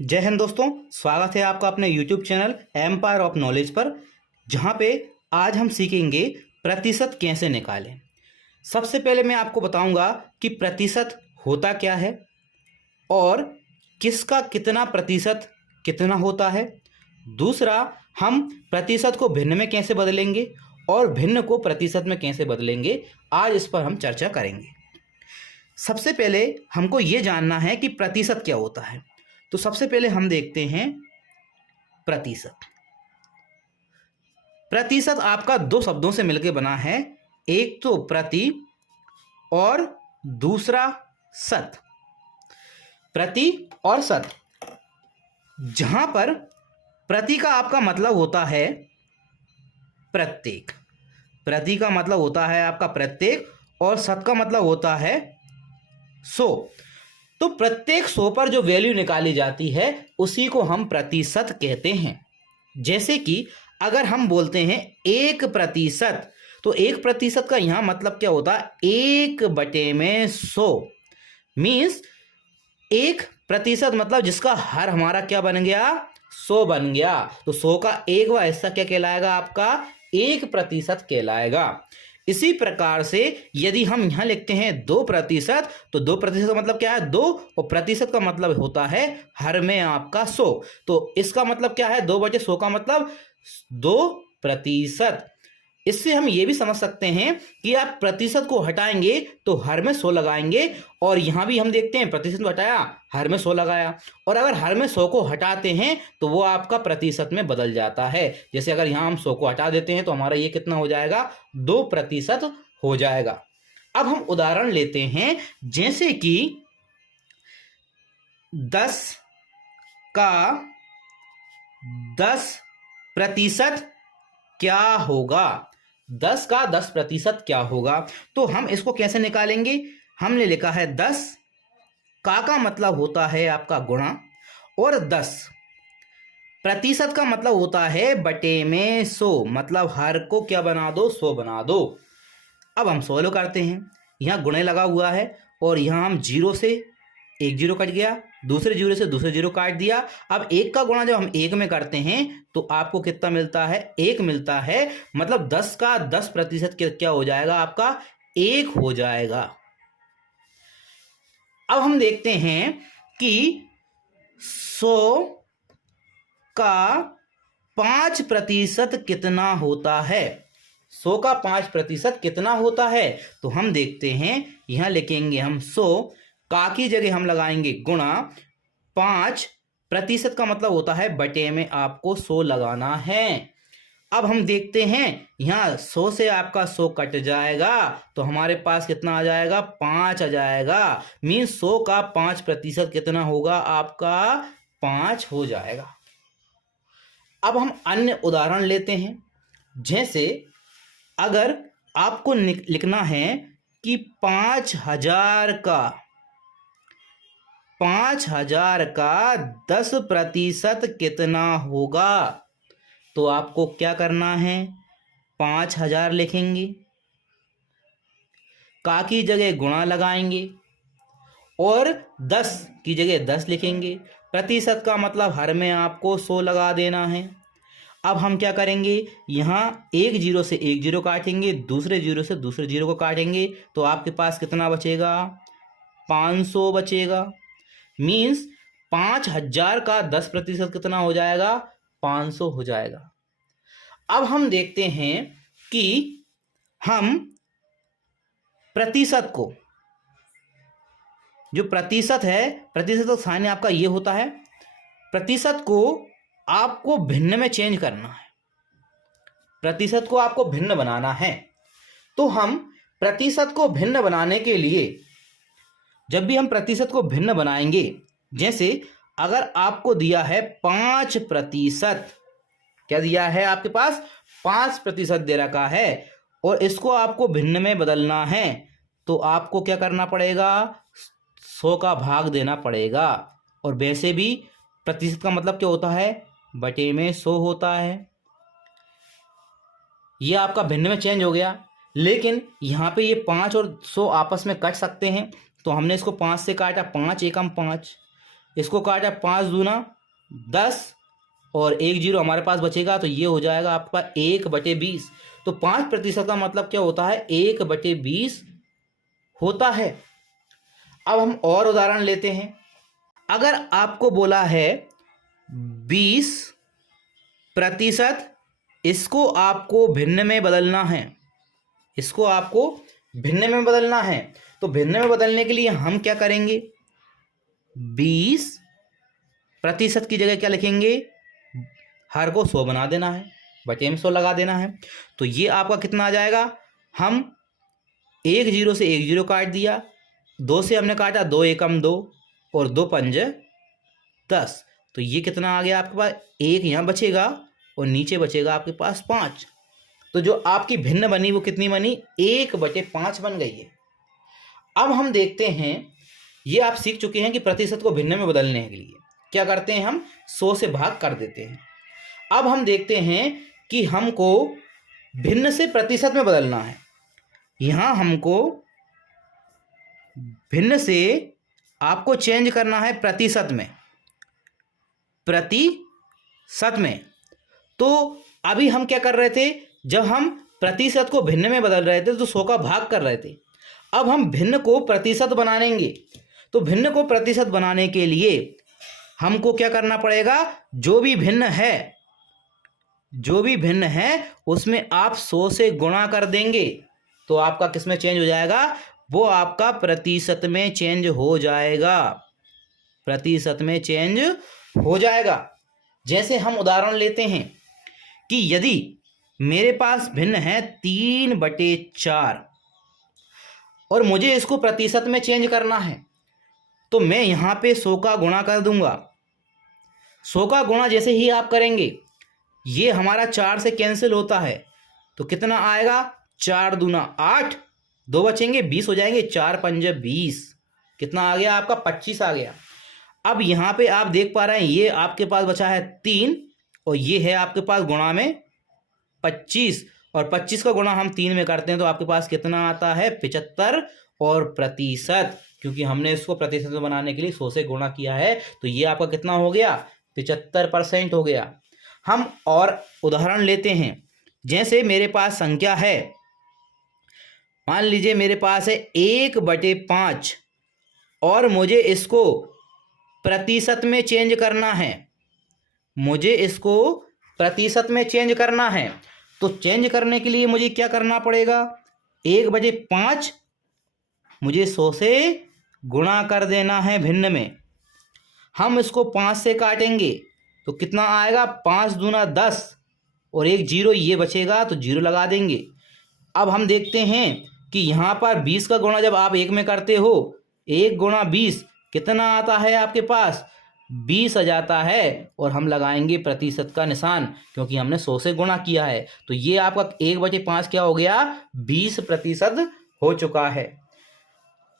जय हिंद दोस्तों। स्वागत है आपका अपने YouTube channel empire of knowledge पर, जहां पे आज हम सीखेंगे प्रतिशत कैसे निकालें। सबसे पहले मैं आपको बताऊंगा कि प्रतिशत होता क्या है और किसका कितना प्रतिशत कितना होता है। दूसरा, हम प्रतिशत को भिन्न में कैसे बदलेंगे और भिन्न को प्रतिशत में कैसे बदलेंगे, आज इस पर हम चर्चा करेंगे। सबसे पहले हमको ये जानना है कि प्रतिशत क्या होता है। तो सबसे पहले हम देखते हैं प्रतिशत। प्रतिशत आपका दो शब्दों से मिलकर बना है, एक तो प्रति और दूसरा शत। प्रति और शत, जहां पर प्रति का आपका मतलब होता है प्रत्येक, प्रति का मतलब होता है आपका प्रत्येक और शत का मतलब होता है 100। तो प्रत्येक 100 पर जो वैल्यू निकाली जाती है उसी को हम प्रतिशत कहते हैं। जैसे कि अगर हम बोलते हैं 1%, तो 1% का यहां मतलब क्या होता है, 1/100 मीन्स 1% मतलब जिसका हर हमारा क्या बन गया, 100 बन गया। तो 100 का एक बार हिस्सा क्या कहलाएगा, आपका 1% कहलाएगा। इसी प्रकार से यदि हम यहां लिखते हैं 2%, तो 2% का मतलब क्या है, 2, और प्रतिशत का मतलब होता है हर में आपका 100। तो इसका मतलब क्या है, 2/100 का मतलब 2%। इससे हम ये भी समझ सकते हैं कि आप प्रतिशत को हटाएंगे तो हर में 100 लगाएंगे, और यहां भी हम देखते हैं प्रतिशत को हटाया, हर में 100 लगाया, और अगर हर में 100 को हटाते हैं तो वो आपका प्रतिशत में बदल जाता है। जैसे अगर यहां हम 100 को हटा देते हैं तो हमारा ये कितना हो जाएगा, 2% हो जाएगा। अब हम उदाहरण लेते हैं, जैसे कि 10 का 10% क्या होगा। 10 का 10% क्या होगा, तो हम इसको कैसे निकालेंगे। हमने लिखा है 10 का मतलब होता है आपका गुणा, और 10% का मतलब होता है बटे में 100, मतलब हर को क्या बना दो, 100 बना दो। अब हम सोल्व करते हैं, यहां गुणे लगा हुआ है और यहां हम जीरो से एक जीरो कट गया, दूसरे जीरो से दूसरे जीरो काट दिया। अब एक का गुणा जब हम एक में करते हैं तो आपको कितना मिलता है, 1 मिलता है। मतलब 10 का 10% क्या हो जाएगा, आपका 1 हो जाएगा। अब हम देखते हैं कि 100 का 5% कितना होता है। 100 का 5% कितना होता है, तो हम देखते हैं, यहां लिखेंगे हम 100 का की जगह हम लगाएंगे गुणा, 5% का मतलब होता है बटे में आपको 100 लगाना है। अब हम देखते हैं, यहां 100 से आपका 100 कट जाएगा तो हमारे पास कितना आ जाएगा, 5 आ जाएगा। मीन्स 100 का 5% कितना होगा, आपका 5 हो जाएगा। अब हम अन्य उदाहरण लेते हैं, जैसे अगर आपको लिखना है कि 5000 का 10% कितना होगा, तो आपको क्या करना है, 5000 लिखेंगे, का की जगह गुणा लगाएंगे और 10 की जगह 10 लिखेंगे। प्रतिशत का मतलब हर में आपको 100 लगा देना है। अब हम क्या करेंगे, यहां एक जीरो से एक जीरो काटेंगे, दूसरे जीरो से दूसरे जीरो को काटेंगे, तो आपके पास कितना बचेगा, 500 बचेगा। मीन्स 5000 का 10% कितना हो जाएगा, 500 हो जाएगा। अब हम देखते हैं कि हम प्रतिशत को, जो प्रतिशत है, प्रतिशत का साइन आपका ये होता है, प्रतिशत को आपको भिन्न में चेंज करना है, प्रतिशत को आपको भिन्न बनाना है। तो हम प्रतिशत को भिन्न बनाने के लिए, जब भी हम प्रतिशत को भिन्न बनाएंगे, जैसे अगर आपको दिया है 5%, क्या दिया है आपके पास, 5% दे रखा है, और इसको आपको भिन्न में बदलना है, तो आपको क्या करना पड़ेगा, 100 का भाग देना पड़ेगा। और वैसे भी प्रतिशत का मतलब क्या होता है, बटे में 100 होता है। यह आपका भिन्न में चेंज हो गया, लेकिन यहां पे ये 5 और 100 आपस में कट सकते हैं, तो हमने इसको 5 से काटा, 5 एकम 5, इसको काटा 5 दूना 10 और 1 जीरो हमारे पास बचेगा, तो ये हो जाएगा आपके पास 1/20। तो 5% का मतलब क्या होता है, 1/20 होता है। अब हम और उदाहरण लेते हैं। अगर आपको बोला है 20%, इसको आपको भिन्न में बदलना है, इसको आपको भिन्न में बदलना है, तो भिन्न में बदलने के लिए हम क्या करेंगे, 20% की जगह क्या लिखेंगे, हर को 100 बना देना है, बटे में 100 लगा देना है। तो ये आपका कितना आ जाएगा, हम 1 जीरो से 1 जीरो काट दिया, 2 से हमने काटा 2 एकम 2 और 2 पंज 10। तो ये कितना आ गया आपके पास, 1 यहाँ बचेगा और नीचे बचेगा आपके पास 5। तो जो आपकी भिन्न बनी वो कितनी बनी, 1/5 बन गई है। अब हम देखते हैं, ये आप सीख चुके हैं कि प्रतिशत को भिन्न में बदलने के लिए क्या करते हैं, हम 100 से भाग कर देते हैं। अब हम देखते हैं कि हमको भिन्न से प्रतिशत में बदलना है। यहाँ हमको भिन्न से आपको चेंज करना है प्रतिशत में, प्रतिशत में। तो अभी हम क्या कर रहे थे, जब हम प्रतिशत को भिन्न में बदल रहे थे तो 100 का भाग कर रहे थे। अब हम भिन्न को प्रतिशत बनाएंगे, तो भिन्न को प्रतिशत बनाने के लिए हमको क्या करना पड़ेगा, जो भी भिन्न है उसमें आप 100 से गुणा कर देंगे, तो आपका किस में चेंज हो जाएगा, वो आपका प्रतिशत में चेंज हो जाएगा, प्रतिशत में चेंज हो जाएगा। जैसे हम उदाहरण लेते हैं कि यदि मेरे पास भिन्न है 3/4 और मुझे इसको प्रतिशत में चेंज करना है, तो मैं यहाँ पे 100 का गुणा कर दूंगा। 100 का गुणा जैसे ही आप करेंगे, ये हमारा 4 से कैंसिल होता है, तो कितना आएगा, 4 दूना 8, 2 बचेंगे 20 हो जाएंगे, 4 पंज 20, कितना आ गया आपका 25 आ गया। अब यहाँ पे आप देख पा रहे हैं, ये आपके पास बचा है 3 और ये है आपके पास गुणा में 25, और 25 का गुणा हम 3 में करते हैं तो आपके पास कितना आता है, 75। और प्रतिशत, क्योंकि हमने इसको प्रतिशत में बनाने के लिए 100 से गुणा किया है, तो ये आपका कितना हो गया, 75% हो गया। हम और उदाहरण लेते हैं। जैसे मेरे पास संख्या है, मान लीजिए मेरे पास है 1/5 और मुझे इसको प्रतिशत में चेंज करना है, मुझे इसको प्रतिशत में चेंज करना है। तो चेंज करने के लिए मुझे क्या करना पड़ेगा, 1/5 मुझे 100 से गुणा कर देना है भिन्न में। हम इसको 5 से काटेंगे तो कितना आएगा, 5 दूना 10 और 1 जीरो ये बचेगा, तो जीरो लगा देंगे। अब हम देखते हैं कि यहाँ पर 20 का गुणा जब आप 1 में करते हो, 1 गुणा 20 कितना आता है आपके पास, 20 आ जाता है, और हम लगाएंगे प्रतिशत का निशान क्योंकि हमने 100 से गुणा किया है। तो ये आपका 1/5 क्या हो गया, 20% हो चुका है।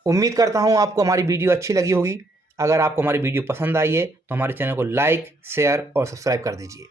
उम्मीद करता हूँ आपको हमारी वीडियो अच्छी लगी होगी। अगर आपको हमारी वीडियो पसंद आई है तो हमारे चैनल को लाइक, शेयर और सब्सक्राइब कर दीजिए।